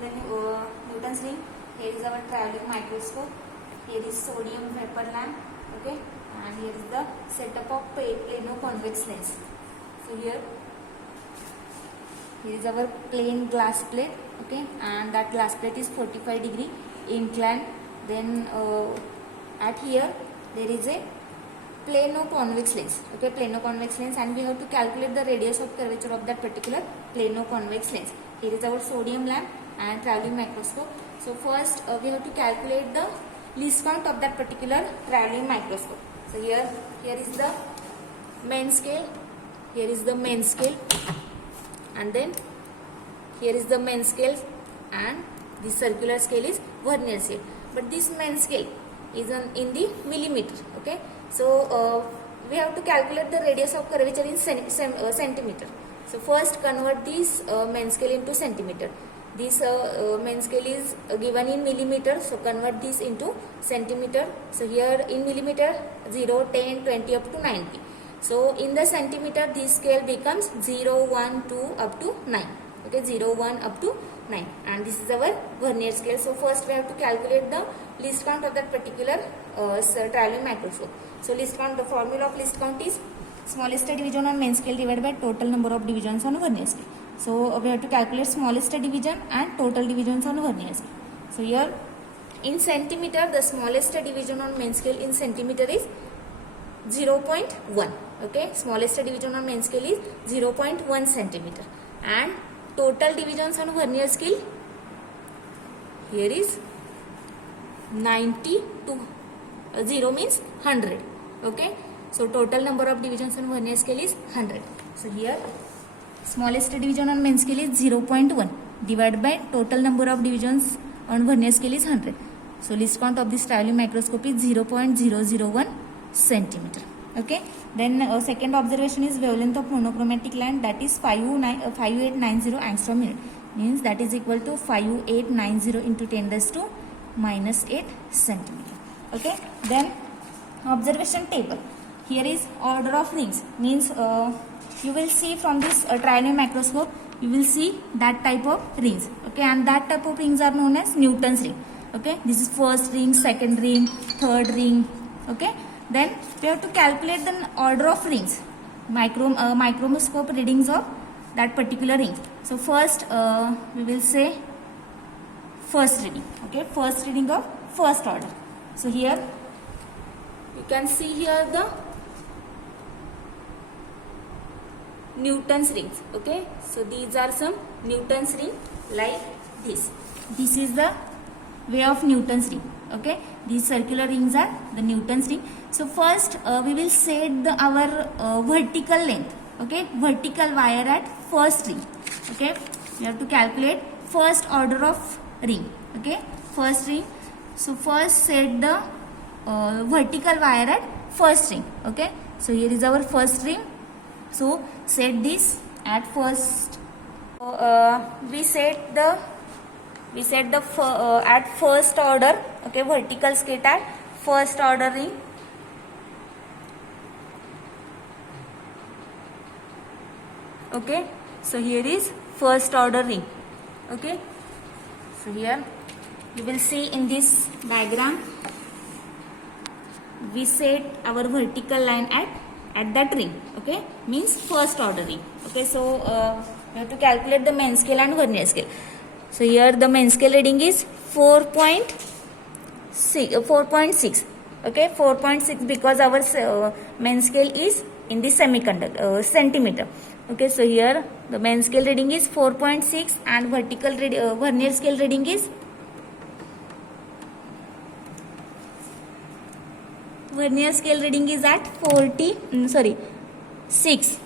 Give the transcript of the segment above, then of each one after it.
the Newton's ring. Here is our traveling microscope. Here is sodium vapor lamp. Okay, and here is the setup of plano convex lens. So here is our plain glass plate. Okay, and that glass plate is 45-degree inclined. Then at here there is a plano convex lens. Okay, plano convex lens, and we have to calculate the radius of curvature of that particular plano convex lens. Here is our sodium lamp and traveling microscope. So first we have to calculate the least count of that particular traveling microscope. So here is the main scale. Here is the main scale, and then here is the main scale, and the circular scale is vernier scale. But this main scale is in the millimeter. Okay, so we have to calculate the radius of curvature in centimeter. So first convert this main scale into centimeter. This main scale is given in millimeter, so convert this into centimeter. So here in millimeter 0, 10, 20 up to 90. So in the centimeter this scale becomes 0, 1, 2 up to 9. Okay, 0, 1 up to 9, and this is our vernier scale. So first we have to calculate the least count of that particular traveling microscope. So least count, the formula of least count is smallest division on main scale divided by total number of divisions on vernier scale. So we have to calculate smallest division and total divisions on vernier scale. So here in centimeter, the smallest division on main scale in centimeter is 0.1. Okay, smallest division on main scale is 0.1 centimeter, and total divisions on vernier scale here is 90 to 0 means 100. Okay, so total number of divisions on vernier scale is 100. So here smallest division on main scale is 0.1 divided by total number of divisions on vernier scale is 100. So least count of this traveling microscope is 0.001 centimeter. Okay, then second observation is wavelength of monochromatic line, that is 5890 angstrom minute, means that is equal to 5890 into 10 raised to minus 8 centimeter. Okay, then observation table. Here is order of rings, means you will see from this traveling microscope, you will see that type of rings. Okay, and that type of rings are known as Newton's ring. Okay, this is first ring, second ring, third ring. Okay, then we have to calculate the order of rings, microscope readings of that particular ring. So first we will say first reading. Okay, first reading of first order. So here you can see here the Newton's rings. Okay, so these are some Newton's ring like this. This is the way of Newton's ring. Okay, these circular rings are the Newton's ring. So first we will set our vertical length. Okay, vertical wire at first ring. Okay, we have to calculate first order of ring. Okay, first ring. So first set the vertical wire at first ring. Okay, so here is our first ring. So set this at first. We set the at first order. Okay, vertical skate at first order ring. Okay, so here is first order ring. Okay, so here you will see in this diagram we set our vertical line at that ring. Okay, means first order ring. Okay, so we have to calculate the main scale and vernier scale. So here the main scale reading is 4.6. Okay, 4.6 because our main scale is in the centimeter. Okay, so here the main scale reading is 4.6 and vernier scale reading is at 6.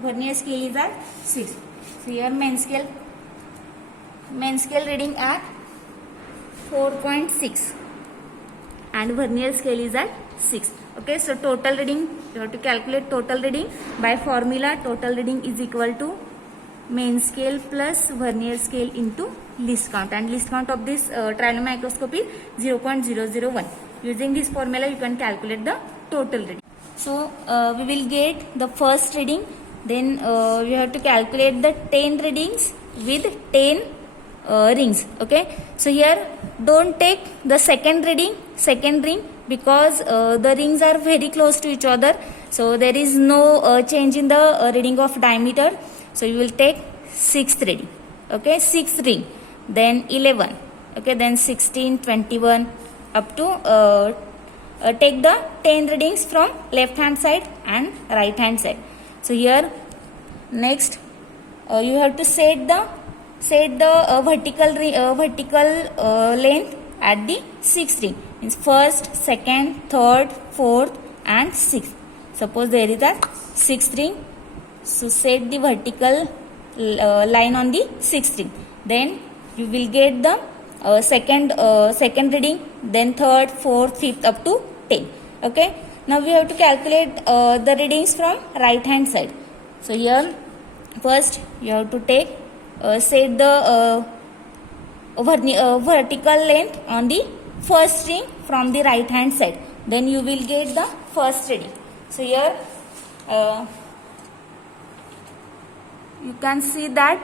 Vernier scale is at 6. So here main scale reading at 4.6 and vernier scale is at 6. Okay, so total reading, you have to calculate total reading by formula. Total reading is equal to main scale plus vernier scale into least count, and least count of this traveling microscope is 0.001. Using this formula you can calculate the total reading. So we will get the first reading, then we have to calculate the 10 readings with 10 rings. Okay, so here don't take the second ring, because the rings are very close to each other, so there is no change in the reading of diameter. So you will take sixth reading. Okay, sixth ring, then 11. Okay, then 16, 21 up to take the 10 readings from left hand side and right hand side. So here next you have to set the vertical length at the sixth ring, means first, second, third, fourth and sixth. Suppose there is a sixth ring, so set the vertical line on the sixth ring. Then you will get the second reading, then third, fourth, fifth up to 10. Okay, now we have to calculate the readings from right hand side. So here first you have to take set the vertical length on the first ring from the right hand side, then you will get the first reading. So here you can see that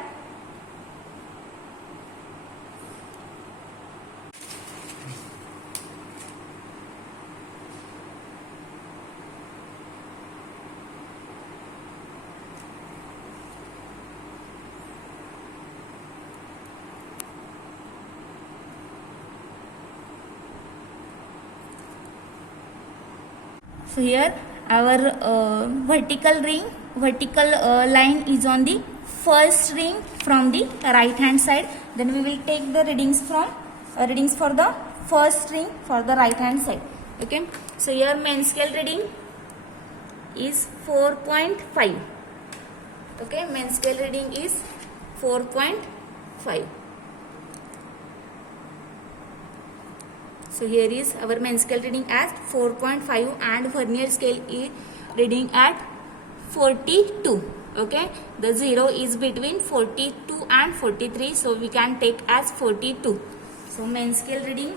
so here our vertical line is on the first ring from the right hand side. Then we will take the readings for the first ring for the right hand side. Okay, so here main scale reading is 4.5. Okay, main scale reading is 4.5. So here is our main scale reading as 4.5 and vernier scale is reading at 42. Okay, the 0 is between 42 and 43, so we can take as 42. So main scale reading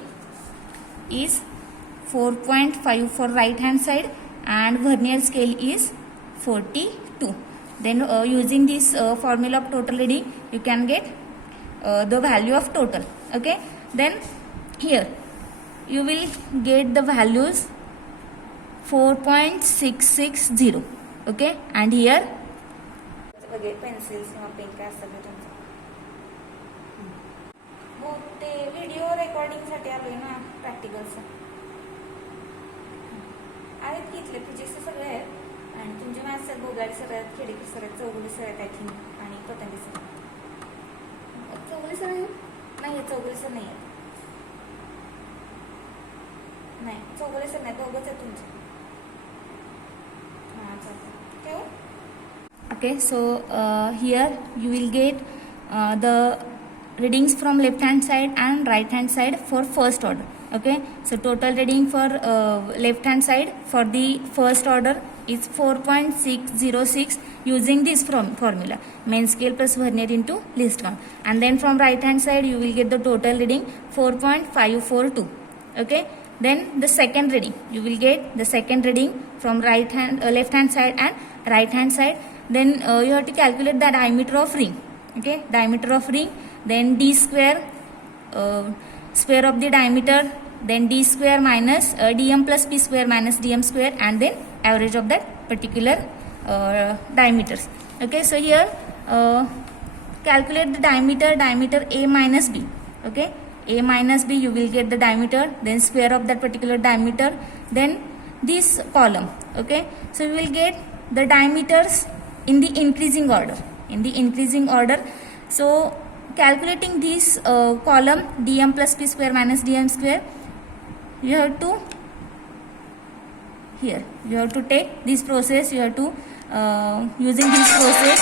is 4.5 for right hand side and vernier scale is 42. Then using this formula of total reading, you can get the value of total. Okay, then here you will get the values 4.660. Okay, and here pencils किंवा pen काय असतं तुमचं हो ते video recording साठी आलोय ना प्रॅक्टिकलचं आहेत की इथले फिजिक्सचे सगळे आहेत आणि तुमचे मॅथ्स आहेत बोगाडी सर आहेत खेडेकर सर आहेत चौगुले सर आहेत आय थिंक आणि पतंगे सर चौगुले सर आहेत नाही चौगुले सर नाही आहेत नाही चौगुले सर नाही दोघंच आहेत तुमचे हां चालतं ठेवू. Okay, so here you will get the readings from left hand side and right hand side for first order. Okay, so total reading for left hand side for the first order is 4.606 using this formula, main scale plus vernier into least count, and then from right hand side you will get the total reading 4.542. Okay, then the second reading you will get the second reading from left hand side and right hand side. Then you have to calculate the diameter of ring. Okay, diameter of ring, then d square, square of the diameter, then d square minus dm plus p square minus dm square, and then average of that particular diameters. Okay, so here calculate the diameter a minus b. Okay, a minus b you will get the diameter, then square of that particular diameter, then this column. Okay, so you will get the diameters in the increasing order. So calculating this column dm plus p square minus dm square, you have to take this process, you have to using this process